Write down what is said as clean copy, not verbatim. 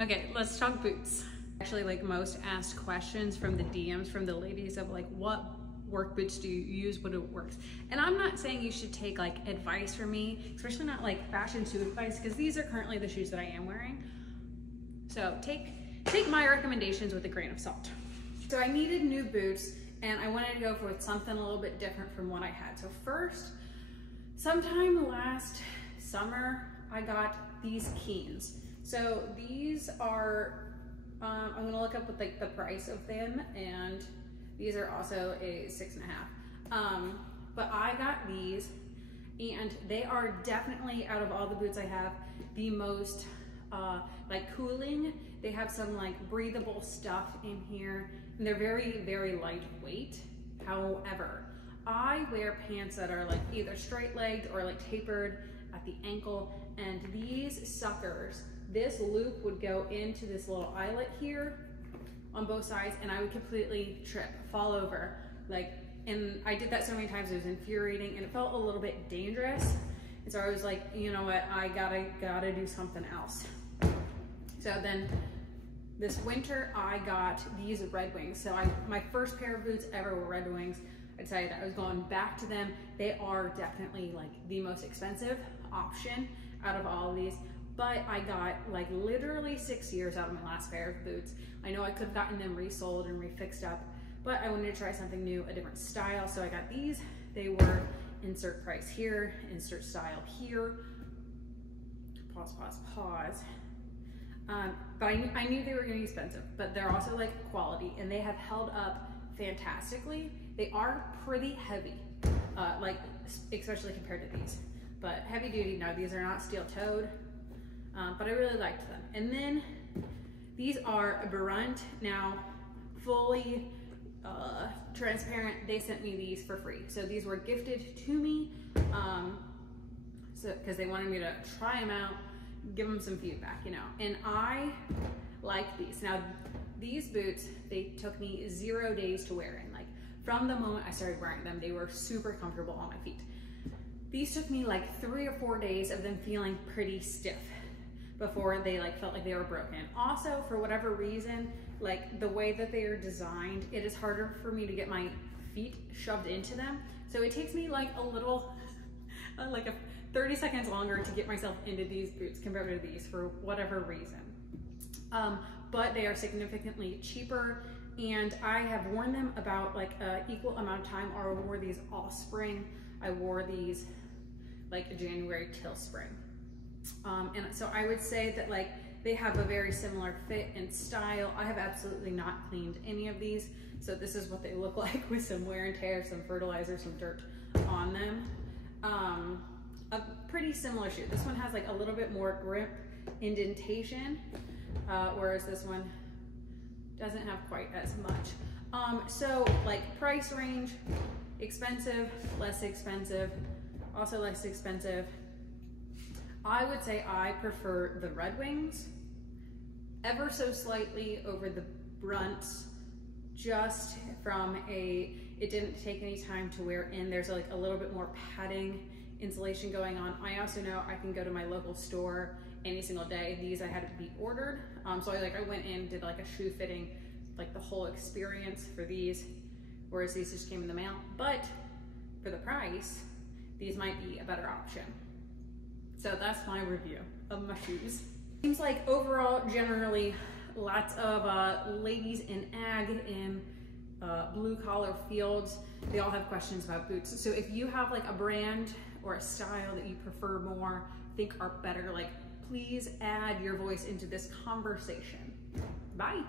Okay, let's talk boots. Actually, like most asked questions from the DMs from the ladies of like, what work boots do you use, what it works? And I'm not saying you should take like advice from me, especially not like fashion shoe advice, because these are currently the shoes that I am wearing. So take my recommendations with a grain of salt. So I needed new boots and I wanted to go for something a little bit different from what I had. So first, sometime last summer, I got these Keens. So these are, I'm gonna look up with like the price of them, and these are also a 6.5. But I got these and they are definitely, out of all the boots I have, the most like cooling. They have some like breathable stuff in here and they're very, very lightweight. However, I wear pants that are like either straight legged or like tapered at the ankle, and these suckers, this loop would go into this little eyelet here on both sides and I would completely trip, fall over. Like, and I did that so many times, it was infuriating and it felt a little bit dangerous. And so I was like, you know what, I gotta do something else. So then this winter I got these redwings. So my first pair of boots ever were redwings. I decided I was going back to them. They are definitely like the most expensive option out of all of these, but I got like literally 6 years out of my last pair of boots. I know I could have gotten them resold and refixed up, but I wanted to try something new, a different style. So I got these. They were insert price here, insert style here. Pause, pause, pause. But I knew they were gonna be expensive, but they're also like quality and they have held up fantastically. They are pretty heavy, like especially compared to these, but heavy duty. Now these are not steel toed, but I really liked them. And then these are brunt. Now fully transparent, they sent me these for free. So these were gifted to me, so because they wanted me to try them out, give them some feedback, you know. And I like these. Now these boots, they took me 0 days to wear in. Like from the moment I started wearing them, they were super comfortable on my feet. These took me like 3 or 4 days of them feeling pretty stiff before they like felt like they were broken. Also, for whatever reason, like the way that they are designed, it is harder for me to get my feet shoved into them. So it takes me like a little, like a 30 seconds longer to get myself into these boots compared to these for whatever reason. But they are significantly cheaper and I have worn them about like an equal amount of time. I wore these all spring. I wore these like January till spring. And so I would say that like they have a very similar fit and style. I have absolutely not cleaned any of these. So this is what they look like with some wear and tear, some fertilizer, some dirt on them. A pretty similar shoe. This one has like a little bit more grip indentation, whereas this one doesn't have quite as much. So like price range, expensive, less expensive, also less expensive. I would say I prefer the redwings ever so slightly over the brunts, just from it didn't take any time to wear in. There's like a little bit more padding insulation going on. I also know I can go to my local store any single day. These I had to be ordered. So I went in, did like a shoe fitting, like the whole experience for these, whereas these just came in the mail. But for the price, these might be a better option. So that's my review of my shoes. Seems like overall, generally, lots of ladies in ag, in blue collar fields, they all have questions about boots. So if you have like a brand or a style that you prefer more, think are better, like please add your voice into this conversation. Bye.